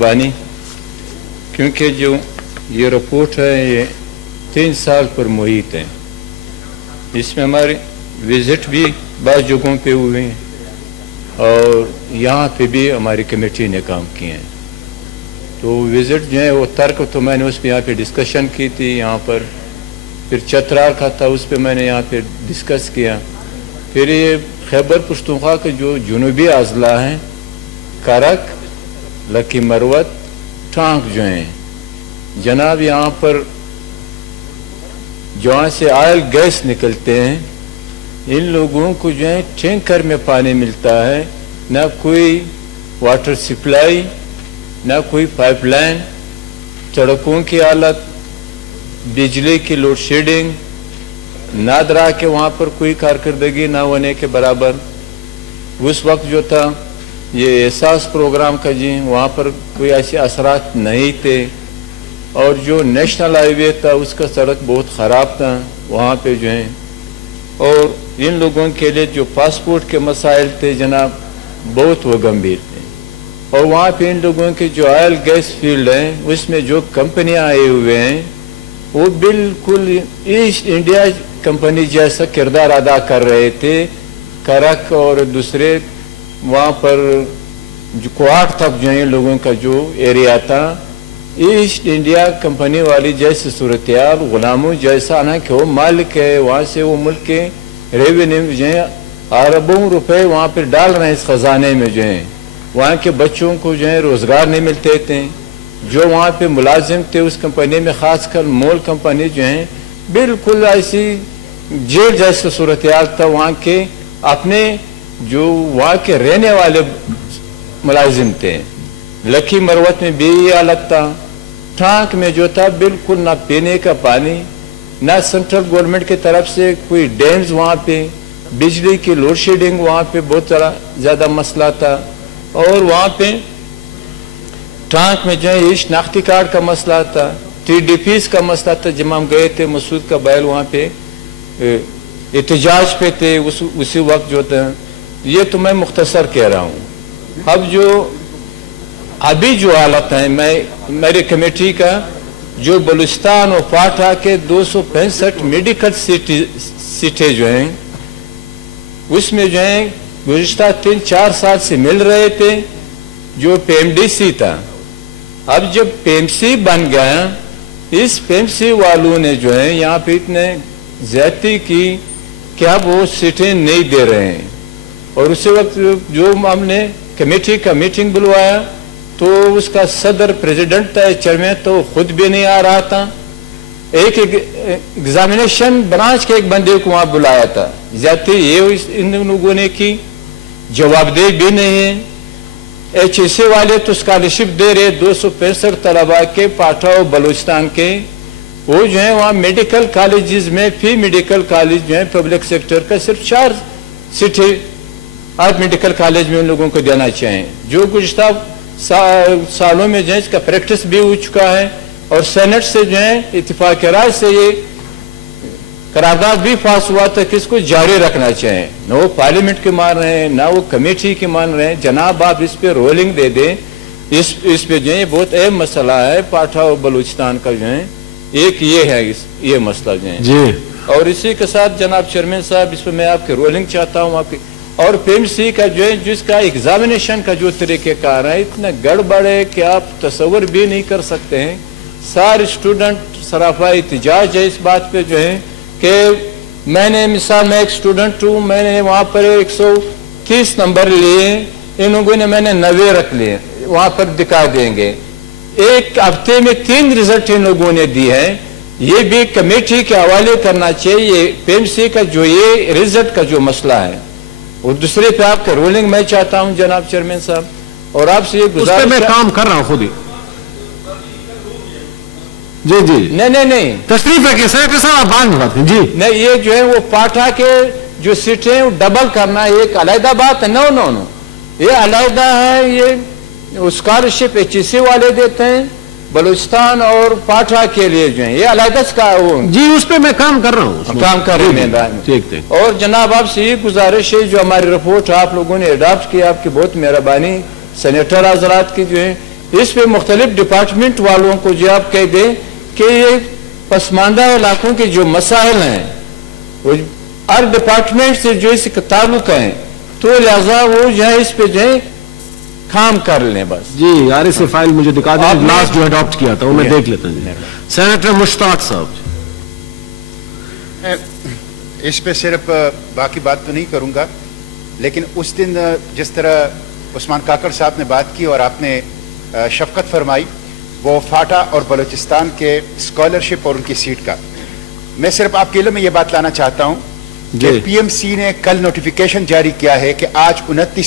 बानी, क्योंकि जो ये रिपोर्ट है ये 3 साल पर मुहित है। इसमें हमारे विज़िट भी बाज़ जगहों पे हुए हैं और यहाँ पे भी हमारी कमेटी ने काम किए हैं। तो विज़िट जो है वो तर्क तो मैंने उस पर यहाँ पे डिस्कशन की थी यहाँ पर, फिर चतराल का था उस पर मैंने यहाँ पे डिस्कस किया। फिर ये खैबर पख्तूनख्वा के जो जनूबी अजला हैं, करक, लकी मरवत, टांक जो हैं जनाब, यहाँ पर जहाँ से ऑयल गैस निकलते हैं, इन लोगों को जो है टैंकर में पानी मिलता है, ना कोई वाटर सप्लाई, ना कोई पाइपलाइन, सड़कों की हालत, बिजली की लोड शेडिंग, नादरा के वहाँ पर कोई कारकर्दगी ना होने के बराबर। उस वक्त जो था ये एहसास प्रोग्राम का जी, वहाँ पर कोई ऐसे असरात नहीं थे और जो नेशनल हाईवे था उसका सड़क बहुत ख़राब था वहाँ पे जो है। और इन लोगों के लिए जो पासपोर्ट के मसाइल थे जनाब बहुत वो गंभीर थे। और वहाँ पे इन लोगों के जो ऑयल गैस फील्ड हैं उसमें जो कंपनियाँ आए हुए हैं वो बिल्कुल ईस्ट इंडिया कंपनी जैसा किरदार अदा कर रहे थे। करक और दूसरे वहाँ पर जो क्वार्ट तक जो है लोगों का जो एरिया था, ईस्ट इंडिया कंपनी वाली जैसे सूरत-ए-हाल, गुलामों जैसा ना कि वो मालिक है, वहाँ से वो मुल्क के रेवेन्यू जो है अरबों रुपए वहाँ पर डाल रहे हैं इस खजाने में जो है। वहाँ के बच्चों को जो है रोज़गार नहीं मिलते थे, जो वहाँ पे मुलाजिम थे उस कंपनी में, ख़ासकर मोल कंपनी जो है बिल्कुल ऐसी जेल जैसे सूरत-ए-हाल था। वहाँ के अपने जो वहाँ के रहने वाले मुलाजिम थे, लकी मरवत में भी ये हालत था। टांक में जो था बिल्कुल ना पीने का पानी, ना सेंट्रल गवर्नमेंट की तरफ से कोई डैम्स, वहाँ पे बिजली की लोड शेडिंग वहाँ पे बहुत ज़्यादा मसला था। और वहाँ पे टांक में जो है शनाख्ती कार्ड का मसला था, TDPs का मसला था। जब हम गए थे मसूद का बैल वहाँ पे एहतजाज पे थे उसी वक्त जो था। ये तो मैं मुख्तसर कह रहा हूँ। अब जो अभी जो हालत है, मेरी कमेटी का जो बलूचिस्तान और फाटा के 265 मेडिकल सीटें जो हैं उसमें जो है गुज़िश्ता 3-4 साल से मिल रहे थे जो PMDC था। अब जब PMC बन गया, इस PMC वालों ने जो है यहाँ पे इतने ज्यादती की कि अब वो सीटें नहीं दे रहे हैं। और उसी वक्त जो हमने कमेटी का मीटिंग बुलवाया तो उसका सदर प्रेसिडेंट था, चेयरमैन तो खुद भी नहीं आ रहा था। एक एग्जामिनेशन ब्रांच के एक बंदे को वहाँ बुलाया था, ज्यादती ये इन लोगों ने की, जवाबदेही भी नहीं है। HSA वाले तो स्कॉलरशिप दे रहे 265 तलबा के पाठा और बलूचिस्तान के, वो जो है वहाँ मेडिकल कॉलेजेस में, फी मेडिकल कॉलेज जो है पब्लिक सेक्टर का सिर्फ 4 सीटें आज मेडिकल कॉलेज में उन लोगों को देना चाहिए, जो गुज़िश्ता सालों में जो है इसका प्रैक्टिस भी हो चुका है। और सेनेट से जो है इत्तेफाक राय से ये करारदाद भी पास हुआ था कि इसको जारी रखना चाहिए। न वो पार्लियामेंट के मान रहे हैं, ना वो कमेटी के मान रहे हैं। जनाब आप इस पे रोलिंग दे दें, इस पे जो है बहुत अहम मसला है पाठा और बलूचिस्तान का जो है। एक ये है ये मसला जो है जी। और इसी के साथ जनाब चेयरमैन साहब, इस पर मैं आपकी रोलिंग चाहता हूँ आपकी। और PMC का जो है जिसका एग्जामिनेशन का जो तरीक़ेकार है इतना गड़बड़ है कि आप तस्वर भी नहीं कर सकते हैं। सारे स्टूडेंट सराफा एहतजाज है इस बात पे जो है कि मैंने मिसाल मैं एक स्टूडेंट हूँ, मैंने वहाँ पर 130 नंबर लिए, इन लोगों ने मैंने 90 रख लिए, वहाँ पर दिखा देंगे। एक हफ्ते में 3 रिजल्ट इन लोगों ने दिए हैं। ये भी कमेटी के हवाले करना चाहिए PMC का जो ये रिजल्ट का जो मसला है। और दूसरे पे आपका रोलिंग मैं चाहता हूं जनाब चेयरमैन साहब, और आपसे ये गुजारिश, मैं काम कर रहा हूं खुद ही। जी जी नहीं तशरीफ है कि आप बाद में बात करें जी। नहीं, ये जो है वो पाठा के जो सीटें वो डबल करना एक अलग बात है। नो ये अलग है। ये स्कॉलरशिप HSA वाले देते हैं बलूचिस्तान और पाठा के लिए जो है, ये अलग का वो जी, उस पे मैं काम कर रहा हूँ, काम कर रहे हैं। ठीक। और जनाब आपसे ये गुजारिश है, जो हमारी रिपोर्ट आप लोगों ने अडॉप्ट की, आपकी बहुत मेहरबानी, सेनेटर हजरात की जो है اس پہ مختلف ڈپارٹمنٹ والوں کو جو آپ کہہ دیں کہ یہ پسماندہ علاقوں کے جو مسائل ہیں وہ ہر ڈپارٹمنٹ سے جو اس کا تعلق ہے تو لہذا وہ جو ہے اس پہ جو ہے کام کر لیں بس. جی یار اس فائل مجھے دکھا دیں لاسٹ جو اڈاپٹ کیا تھا وہ میں دیکھ لیتا ہوں. سینیٹر مشتاق صاحب. اس پہ صرف باقی بات تو نہیں کروں گا لیکن اس دن جس طرح عثمان کاکڑ صاحب نے بات کی اور آپ نے شفقت فرمائی وہ فاٹا اور بلوچستان کے اسکالرشپ اور ان کی سیٹ کا، میں صرف آپ کے علم میں یہ بات لانا چاہتا ہوں کہ پی ایم سی نے کل نوٹیفیکیشن جاری کیا ہے کہ آج 29